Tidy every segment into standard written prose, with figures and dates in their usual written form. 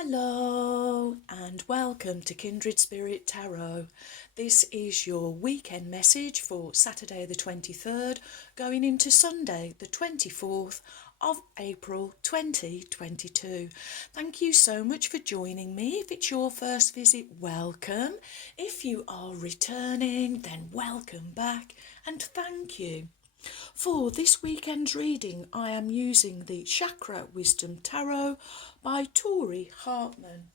Hello and welcome to Kindred Spirit Tarot. This is your weekend message for Saturday the 23rd going into Sunday the 24th of April 2022. Thank you so much for joining me. If it's your first visit, welcome. If you are returning, then welcome back and thank you. For this weekend's reading, I am using the Chakra Wisdom Tarot by Tori Hartman.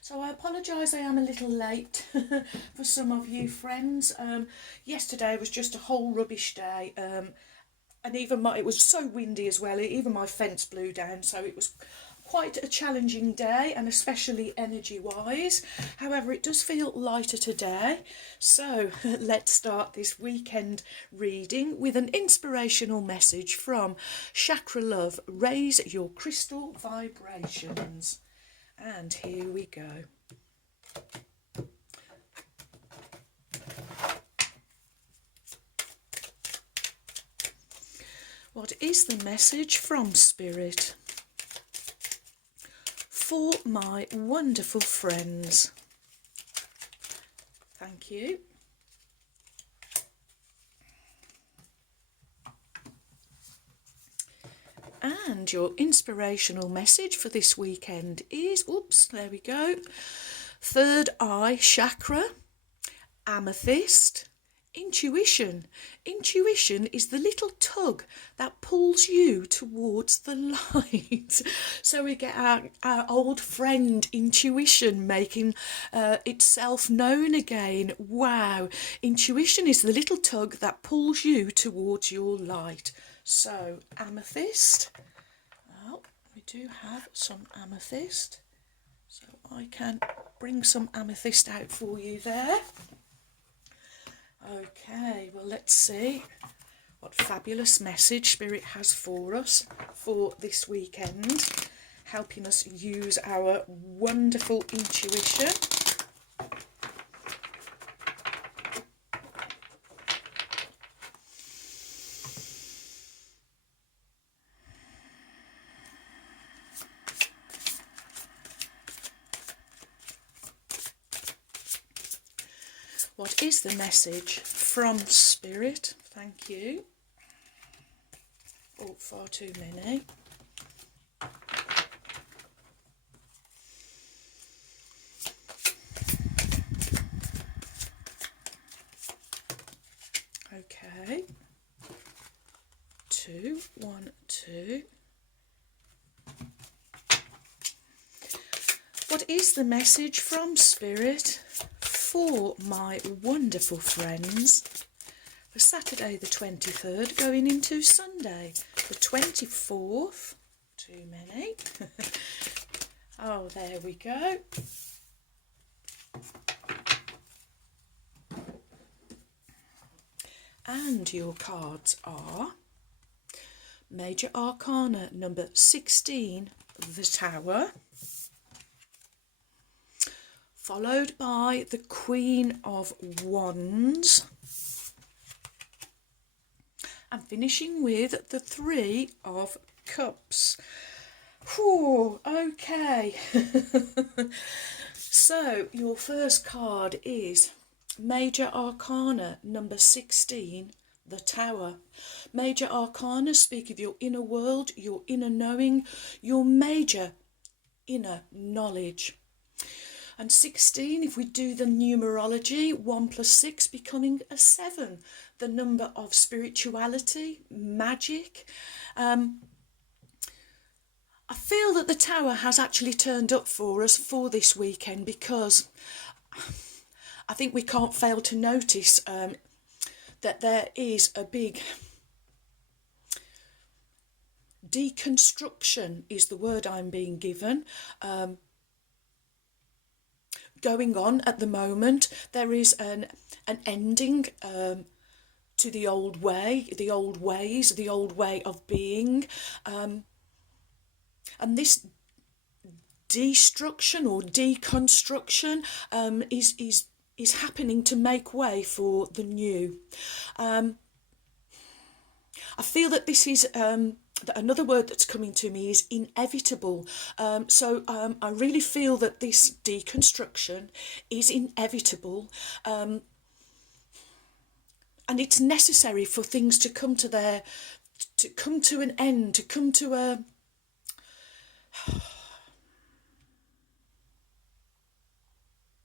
So I apologise I am a little late for some of you friends. Yesterday was just a whole rubbish day, and even it was so windy as well, even my fence blew down, so it was quite a challenging day, and especially energy wise. However, it does feel lighter today, so let's start this weekend reading with an inspirational message from Chakra Love. Raise your crystal vibrations. And here we go. What is the message from Spirit for my wonderful friends? Thank you. And your inspirational message for this weekend is, there we go, third eye chakra, amethyst, intuition. Intuition is the little tug that pulls you towards the light. So we get our old friend intuition making itself known again. Wow. Intuition is the little tug that pulls you towards your light. So amethyst. Well, we do have some amethyst. So I can bring some amethyst out for you there. Okay, well, let's see what fabulous message Spirit has for us for this weekend, helping us use our wonderful intuition. What is the message from Spirit? Thank you. Oh, far too many. Okay. 2, 1, 2. What is the message from Spirit for my wonderful friends for Saturday the 23rd going into Sunday the 24th? Too many. Oh, there we go. And your cards are Major Arcana number 16, the Tower, followed by the Queen of Wands, and finishing with the Three of Cups. Whew, okay. So your first card is Major Arcana number 16, the Tower. Major Arcana speak of your inner world, your inner knowing, your major inner knowledge. And 16, if we do the numerology, 1 plus 6 becoming a 7, the number of spirituality, magic. I feel that the Tower has actually turned up for us for this weekend, because I think we can't fail to notice that there is a big deconstruction, is the word I'm being given, going on at the moment. There is an ending to the old way, the old ways, the old way of being, and this destruction or deconstruction is happening to make way for the new. I feel that this is another word that's coming to me is inevitable. So I really feel that this deconstruction is inevitable, and it's necessary for things to come to an end, to come to a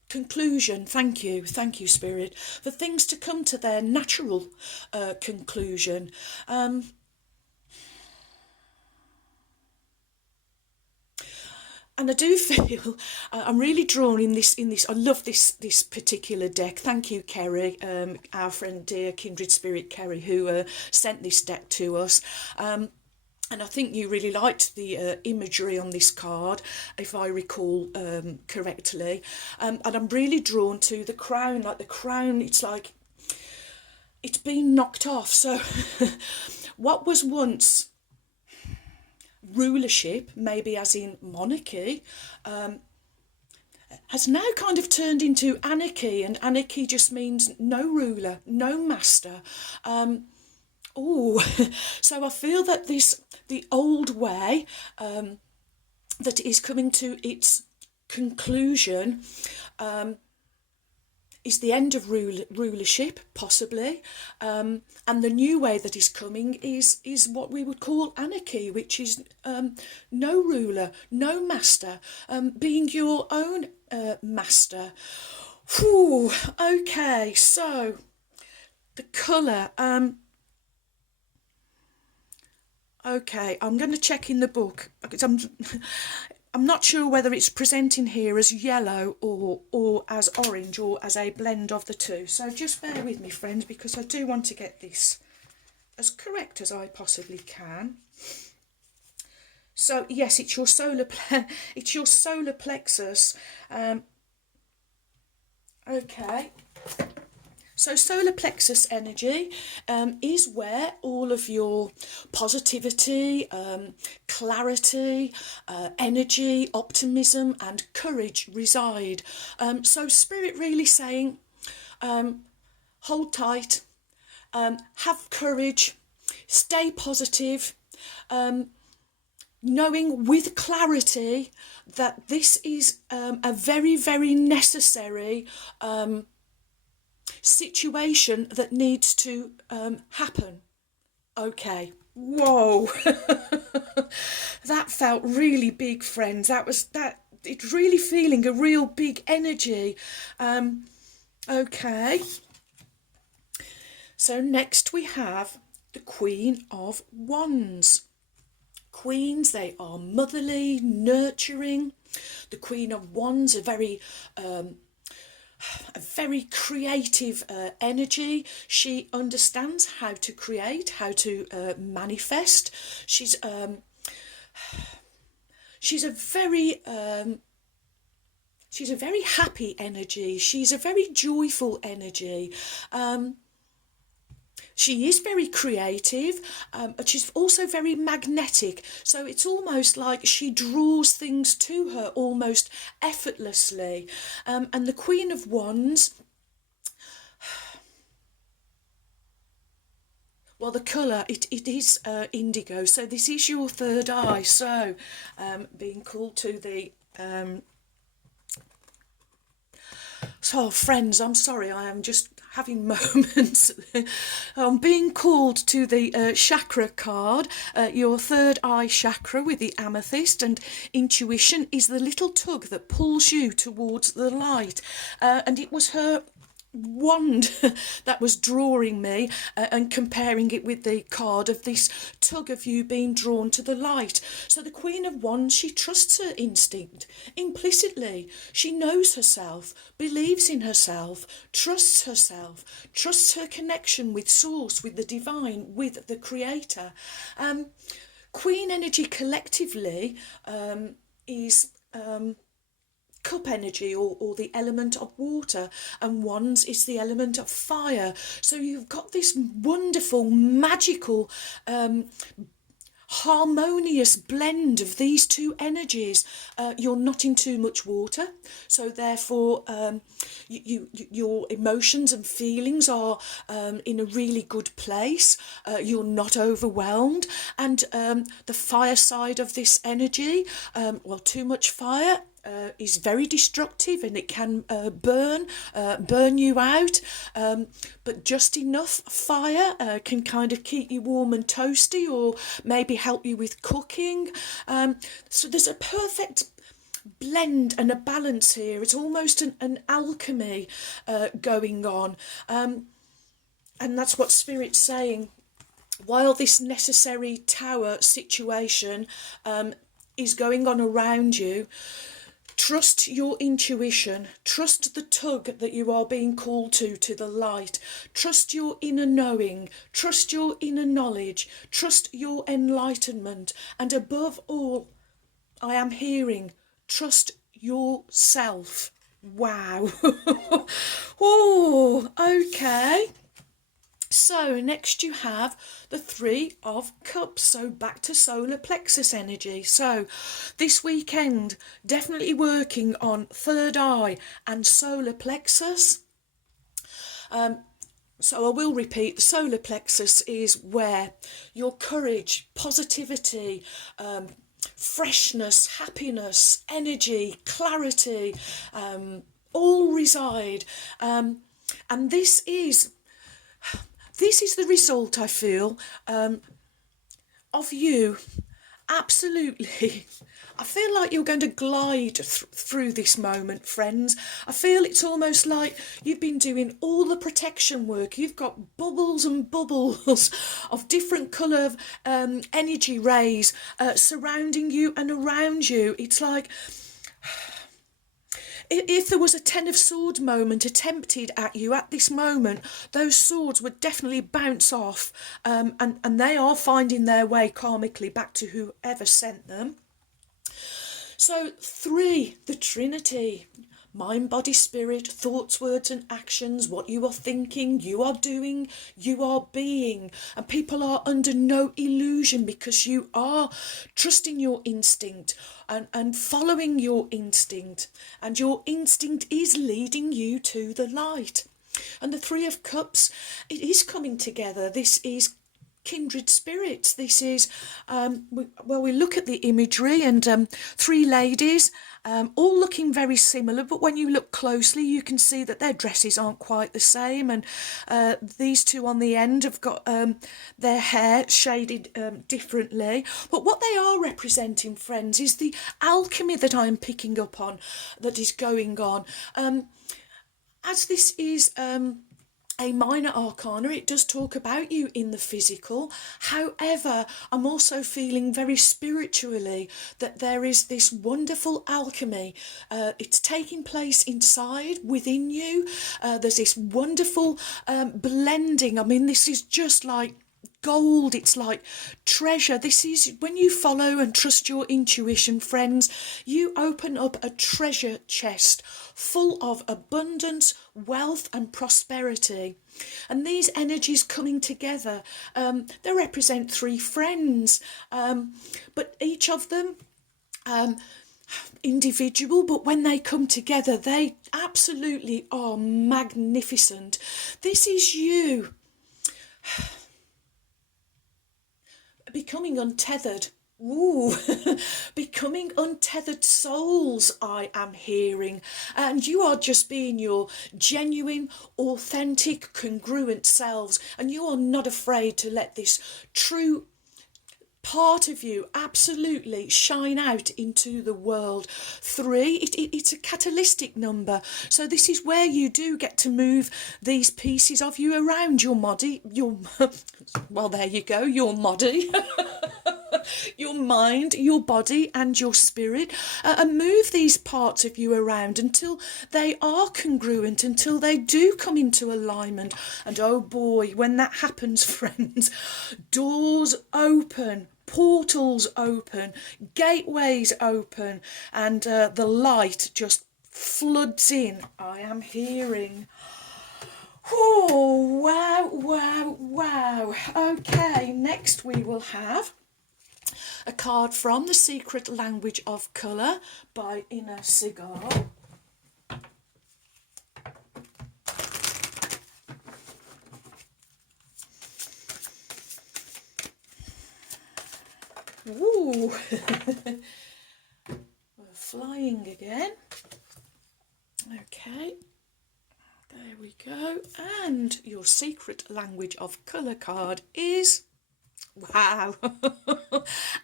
conclusion. Thank you, Spirit, for things to come to their natural conclusion. And I do feel I'm really drawn in this. I love this particular deck. Thank you, Kerry, our friend, dear kindred spirit Kerry, who sent this deck to us. And I think you really liked the imagery on this card, if I recall correctly. And I'm really drawn to the crown. Like the crown, it's like it's been knocked off. So what was once rulership, maybe as in monarchy, has now kind of turned into anarchy, and anarchy just means no ruler, no master. So I feel that the old way that is coming to its conclusion is the end of rulership, possibly, and the new way that is coming is what we would call anarchy, which is no ruler, no master, being your own master. Whew, okay, so the colour. Okay, I'm going to check in the book because I'm not sure whether it's presenting here as yellow or as orange or as a blend of the two. So just bear with me, friends, because I do want to get this as correct as I possibly can. So yes, it's your solar plexus. Okay. So solar plexus energy is where all of your positivity, clarity, energy, optimism and courage reside. So Spirit really saying, hold tight, have courage, stay positive, knowing with clarity that this is a very, very necessary situation that needs to happen. Okay. Whoa. That felt really big, friends. It's really feeling a real big energy. Okay. So next we have the Queen of Wands. Queens, they are motherly, nurturing. The Queen of Wands, a very creative energy. She understands how to create, how to manifest. She's a very happy energy. She's a very joyful energy. She is very creative, but she's also very magnetic. So it's almost like she draws things to her almost effortlessly. And the Queen of Wands, well, the colour, it is indigo. So this is your third eye. So being called to the... So, friends, I'm sorry, I am just having moments. I'm being called to the chakra card, your third eye chakra with the amethyst, and intuition is the little tug that pulls you towards the light. And it was her wand that was drawing me, and comparing it with the card of this tug of you being drawn to the light. So the Queen of Wands, she trusts her instinct implicitly. She knows herself, believes in herself, trusts her connection with source, with the divine, with the creator. Queen energy collectively is cup energy, or the element of water, and Wands is the element of fire. So you've got this wonderful, magical, harmonious blend of these two energies. You're not in too much water, so therefore your emotions and feelings are in a really good place. You're not overwhelmed, and the fire side of this energy, well, too much fire is very destructive, and it can burn you out, but just enough fire can kind of keep you warm and toasty, or maybe help you with cooking. So there's a perfect blend and a balance here. It's almost an alchemy going on, and that's what Spirit's saying. While this necessary tower situation is going on around you, trust your intuition, trust the tug that you are being called to the light, trust your inner knowing, trust your inner knowledge, trust your enlightenment, and above all, I am hearing, trust yourself. Wow. Oh, okay. So next you have the Three of Cups, so back to solar plexus energy. So this weekend, definitely working on third eye and solar plexus. So I will repeat, the solar plexus is where your courage, positivity, freshness, happiness, energy, clarity, all reside. And this is the result, I feel, of you. Absolutely. I feel like you're going to glide through this moment, friends. I feel it's almost like you've been doing all the protection work. You've got bubbles and bubbles of different colour energy rays surrounding you and around you. It's like, if there was a Ten of Swords moment attempted at you at this moment, those swords would definitely bounce off, and they are finding their way karmically back to whoever sent them. So 3, the Trinity. Mind, body, spirit, thoughts, words and actions, what you are thinking, you are doing, you are being. And people are under no illusion, because you are trusting your instinct and following your instinct. And your instinct is leading you to the light. And the Three of Cups, it is coming together. This is kindred spirits. This is, we look at the imagery, and 3 ladies, all looking very similar, but when you look closely you can see that their dresses aren't quite the same, and these 2 on the end have got their hair shaded differently. But what they are representing, friends, is the alchemy that I'm picking up on, that is going on. As this is a minor arcana, it does talk about you in the physical. However, I'm also feeling very spiritually that there is this wonderful alchemy. It's taking place inside, within you. There's this wonderful blending. I mean, this is just like gold. It's like treasure. This is when you follow and trust your intuition, friends, you open up a treasure chest full of abundance, wealth and prosperity. And these energies coming together, they represent 3 friends, but each of them individual, but when they come together they absolutely are magnificent. This is you becoming untethered. Ooh, becoming untethered souls, I am hearing. And you are just being your genuine, authentic, congruent selves. And you are not afraid to let this true part of you absolutely shine out into the world. 3, it's a catalytic number, so this is where you do get to move these pieces of you around your body, well, there you go, your body, your mind, your body and your spirit, and move these parts of you around until they are congruent, until they do come into alignment. And oh boy, when that happens, friends, doors open, portals open, gateways open, and the light just floods in. I am hearing. Oh, wow, wow, wow. Okay, next we will have A card from The Secret Language of Colour by Inner Cigar. Ooh, we're flying again. Okay, there we go. And your Secret Language of Colour card is... wow,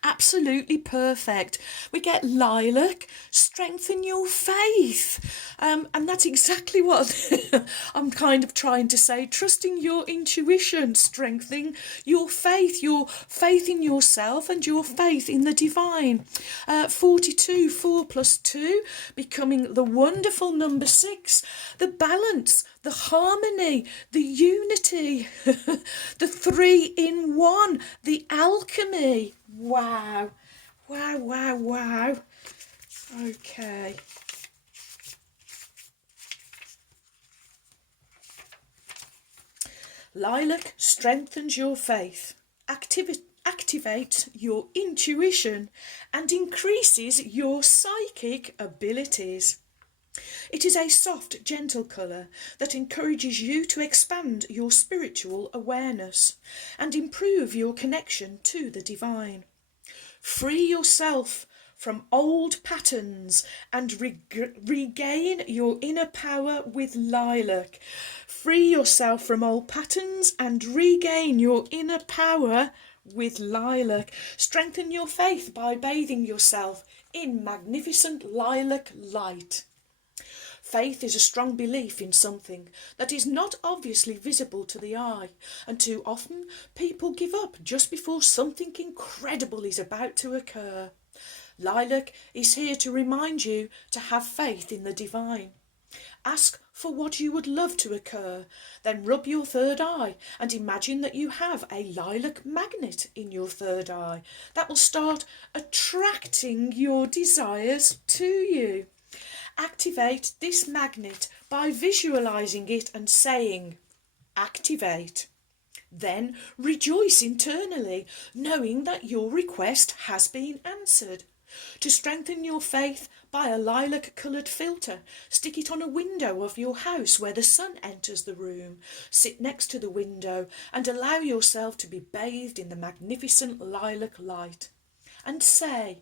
absolutely perfect. We get lilac, strengthen your faith. And that's exactly what I'm kind of trying to say. Trusting your intuition, strengthening your faith in yourself and your faith in the divine. 42, 4 plus 2, becoming the wonderful number 6. The balance, the harmony, the unity, the 3 in 1, the alchemy. Wow, wow, wow, wow. Okay. Lilac strengthens your faith, activates your intuition, and increases your psychic abilities. It is a soft, gentle colour that encourages you to expand your spiritual awareness and improve your connection to the divine. Free yourself from old patterns and regain your inner power with lilac. Free yourself from old patterns and regain your inner power with lilac. Strengthen your faith by bathing yourself in magnificent lilac light. Faith is a strong belief in something that is not obviously visible to the eye, and too often people give up just before something incredible is about to occur. Lilac is here to remind you to have faith in the divine. Ask for what you would love to occur, then rub your third eye and imagine that you have a lilac magnet in your third eye that will start attracting your desires to you. Activate this magnet by visualizing it and saying, activate. Then rejoice internally, knowing that your request has been answered. To strengthen your faith, buy a lilac-coloured filter. Stick it on a window of your house where the sun enters the room. Sit next to the window and allow yourself to be bathed in the magnificent lilac light. And say,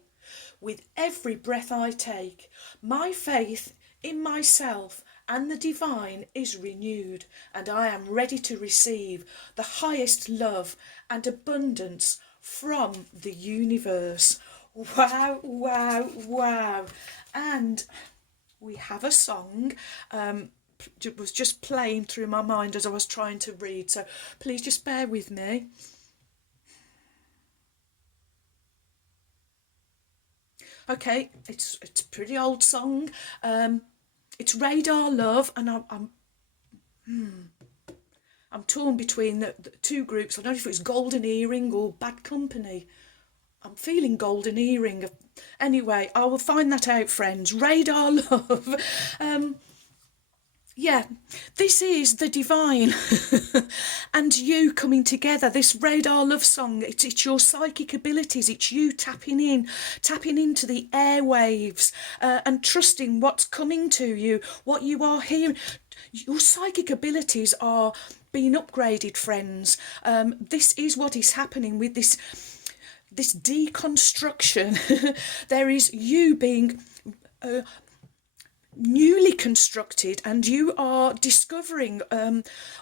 with every breath I take, my faith in myself and the divine is renewed, and I am ready to receive the highest love and abundance from the universe. Wow, wow, wow. And we have a song. It was just playing through my mind as I was trying to read, so please just bear with me. Okay, it's a pretty old song. It's Radar Love, and I'm torn between the two groups. I don't know if it's Golden Earring or Bad Company. I'm feeling Golden Earring. Anyway, I will find that out, friends. Radar Love. Yeah, this is the divine and you coming together. This Radar Love song, it's your psychic abilities. It's you tapping into the airwaves and trusting what's coming to you, what you are hearing. Your psychic abilities are being upgraded, friends. This is what is happening with this deconstruction. There is you being newly constructed, and you are discovering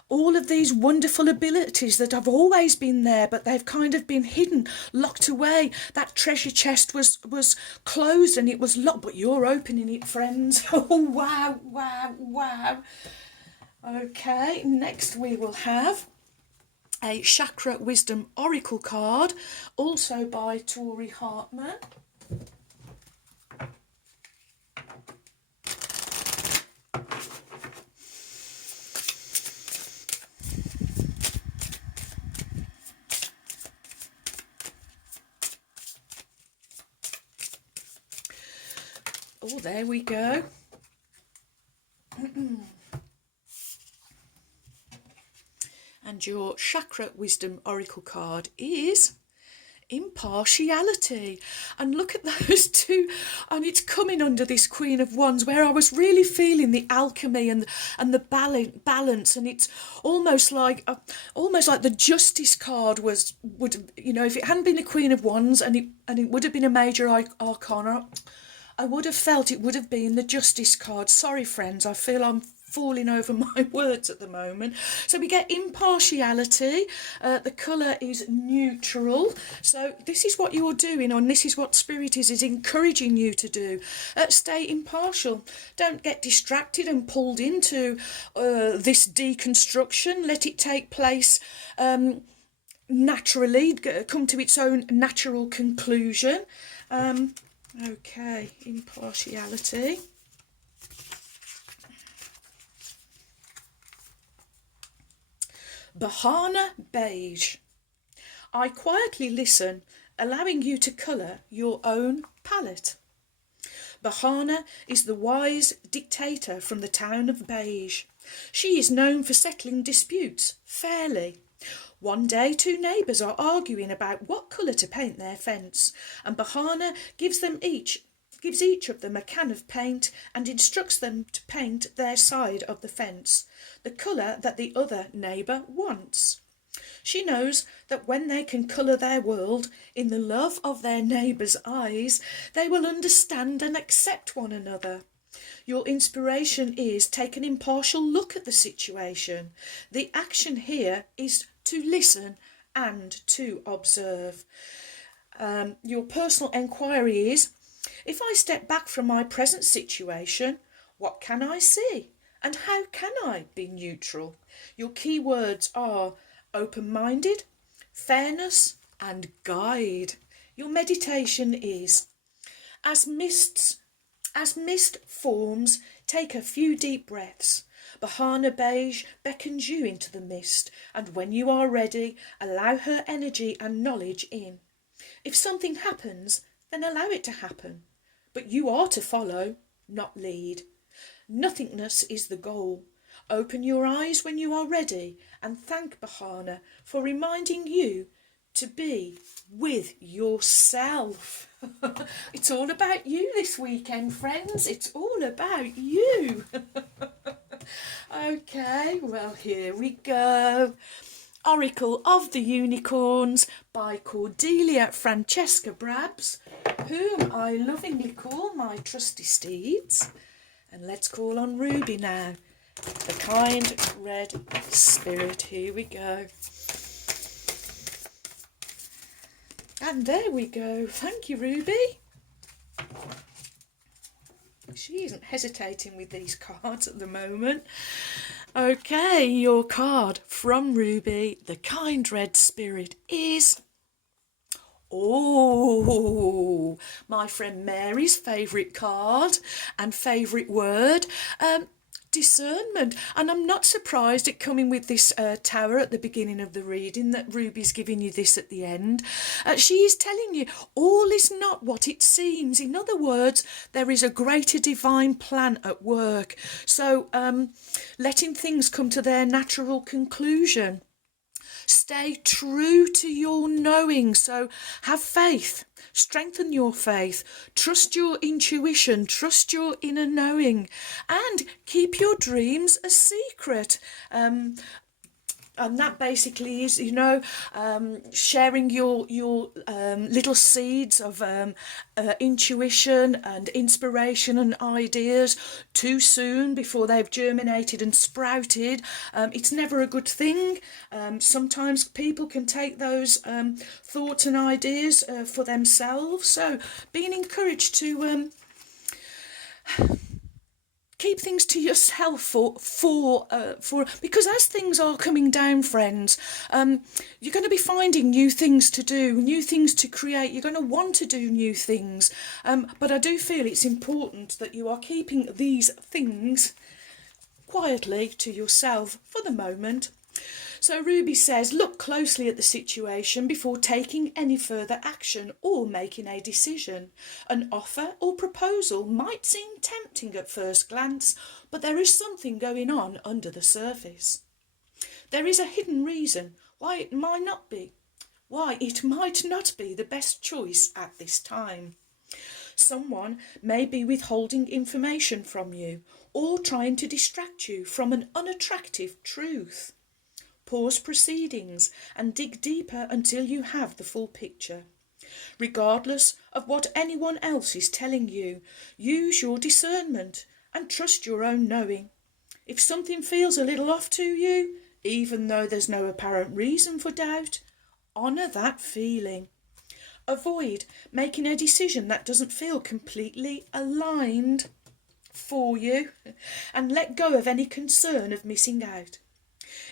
all of these wonderful abilities that have always been there, but they've kind of been hidden, locked away. That treasure chest was closed and it was locked, but you're opening it, friends. Oh, wow, wow, wow. Okay, next we will have a Chakra Wisdom Oracle card, also by Tori Hartman. Oh, there we go. And your Chakra Wisdom Oracle card is, impartiality. And look at those two, and it's coming under this Queen of Wands, where I was really feeling the alchemy and the balance, and it's almost like the Justice card would, you know, if it hadn't been a Queen of Wands and it would have been a major arcana, I would have felt it would have been the Justice card. Sorry friends, I feel I'm falling over my words at the moment. So we get impartiality. The colour is neutral. So this is what you're doing, and this is what Spirit is encouraging you to do. Stay impartial. Don't get distracted and pulled into this deconstruction. Let it take place naturally, come to its own natural conclusion. Okay, impartiality. Bahana Beige. I quietly listen, allowing you to colour your own palette. Bahana is the wise dictator from the town of Beige. She is known for settling disputes fairly. One day, two neighbours are arguing about what colour to paint their fence, and Bahana gives each of them a can of paint and instructs them to paint their side of the fence, the colour that the other neighbour wants. She knows that when they can colour their world in the love of their neighbour's eyes, they will understand and accept one another. Your inspiration is take an impartial look at the situation. The action here is to listen and to observe. Your personal enquiry is, if I step back from my present situation, what can I see? And how can I be neutral? Your key words are open-minded, fairness, and guide. Your meditation is, as mist forms, take a few deep breaths. Bahana Beige beckons you into the mist, and when you are ready, allow her energy and knowledge in. If something happens, then allow it to happen. But you are to follow, not lead. Nothingness is the goal. Open your eyes when you are ready, and thank Bahana for reminding you to be with yourself. It's all about you this weekend, friends. It's all about you. Okay, well, here we go. Oracle of the Unicorns by Cordelia Francesca Brabs, whom I lovingly call my trusty steeds. And let's call on Ruby now, the kind red spirit. Here we go. And there we go. Thank you, Ruby. She isn't hesitating with these cards at the moment. Okay, your card from Ruby, the kind red spirit, is... Oh, my friend Mary's favourite card and favourite word, discernment. And I'm not surprised at coming with this tower at the beginning of the reading, that Ruby's giving you this at the end. She is telling you all is not what it seems. In other words, there is a greater divine plan at work. So letting things come to their natural conclusion. Stay true to your knowing. So have faith. Strengthen your faith. Trust your intuition. Trust your inner knowing. And keep your dreams a secret. And that basically is, you know, sharing your little seeds of intuition and inspiration and ideas too soon before they've germinated and sprouted. It's never a good thing. Sometimes people can take those thoughts and ideas for themselves. So being encouraged to... keep things to yourself for because as things are coming down, friends, you're going to be finding new things to do, new things to create. You're going to want to do new things, but I do feel it's important that you are keeping these things quietly to yourself for the moment. So Ruby says, look closely at the situation before taking any further action or making a decision. An offer or proposal might seem tempting at first glance, but there is something going on under the surface. There is a hidden reason why it might not be. why it might not be the best choice at this time. Someone may be withholding information from you or trying to distract you from an unattractive truth. Pause proceedings and dig deeper until you have the full picture. Regardless of what anyone else is telling you, use your discernment and trust your own knowing. If something feels a little off to you, even though there's no apparent reason for doubt, honour that feeling. Avoid making a decision that doesn't feel completely aligned for you, and let go of any concern of missing out.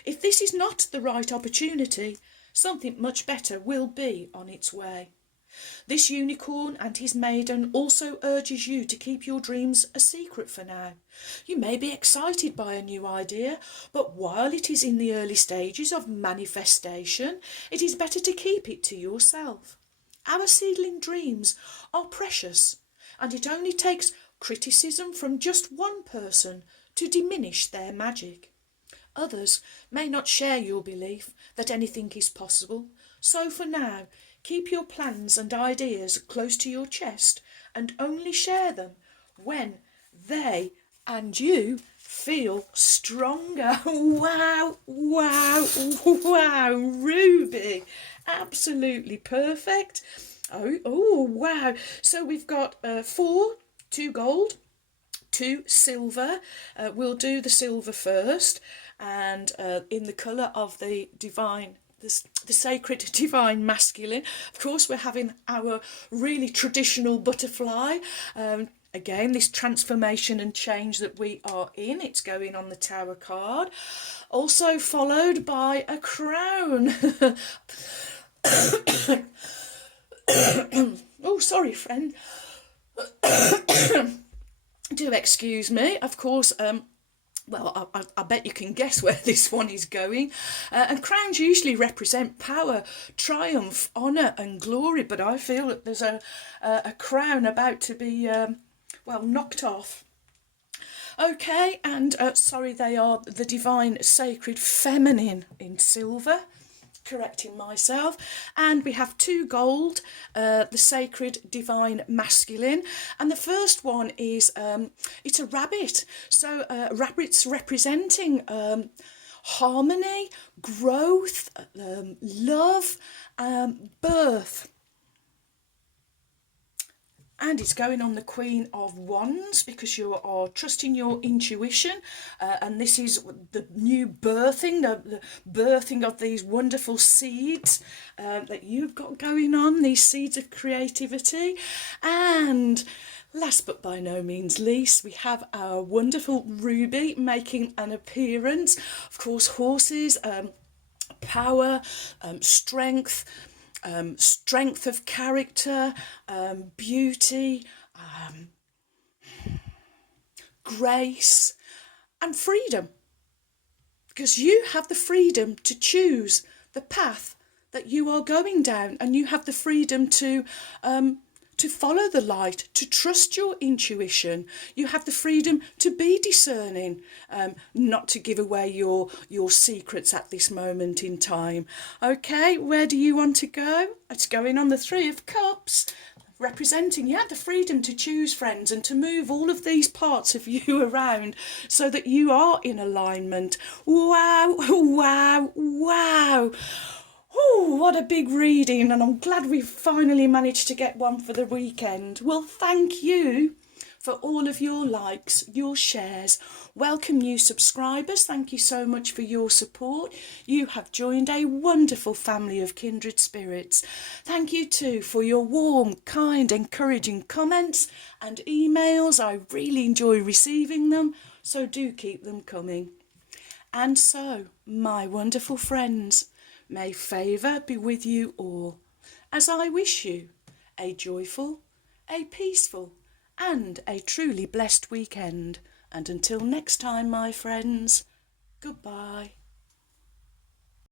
If this is not the right opportunity, something much better will be on its way. This unicorn and his maiden also urges you to keep your dreams a secret for now. You may be excited by a new idea, but while it is in the early stages of manifestation, it is better to keep it to yourself. Our seedling dreams are precious, and it only takes criticism from just one person to diminish their magic. Others may not share your belief that anything is possible, so for now, keep your plans and ideas close to your chest and only share them when they and you feel stronger. Wow, wow, wow, Ruby. Absolutely perfect. Oh, wow. So we've got 4, 2 gold, 2 silver. We'll do the silver first, and in the colour of the divine, the sacred divine masculine. Of course, we're having our really traditional butterfly. Again, this transformation and change that we are in, it's going on the Tower card. Also followed by a crown. Oh, sorry, friend. Do excuse me. Of course, well, I bet you can guess where this one is going. And crowns usually represent power, triumph, honour and glory, but I feel that there's a crown about to be, knocked off. Okay, and sorry, they are the divine sacred feminine in silver. Correcting myself. And we have 2 gold, the sacred divine masculine, and the first one is it's a rabbit. So rabbits representing harmony, growth, love, birth. And it's going on the Queen of Wands because you are trusting your intuition, and this is the new birthing, the birthing of these wonderful seeds that you've got going on, these seeds of creativity. And last but by no means least, we have our wonderful Ruby making an appearance. Of course, horses, power, strength, strength of character, beauty, grace and freedom, because you have the freedom to choose the path that you are going down, and you have the freedom to follow the light, to trust your intuition. You have the freedom to be discerning, not to give away your secrets at this moment in time. Okay, where do you want to go? It's going on the 3 of Cups, representing you had the freedom to choose, friends, and to move all of these parts of you around so that you are in alignment. Wow, wow, wow. Oh, what a big reading, and I'm glad we finally managed to get one for the weekend. Well, thank you for all of your likes, your shares. Welcome new subscribers. Thank you so much for your support. You have joined a wonderful family of kindred spirits. Thank you too for your warm, kind, encouraging comments and emails. I really enjoy receiving them, so do keep them coming. And so, my wonderful friends, may favour be with you all, as I wish you a joyful, a peaceful, and a truly blessed weekend. And until next time, my friends, goodbye.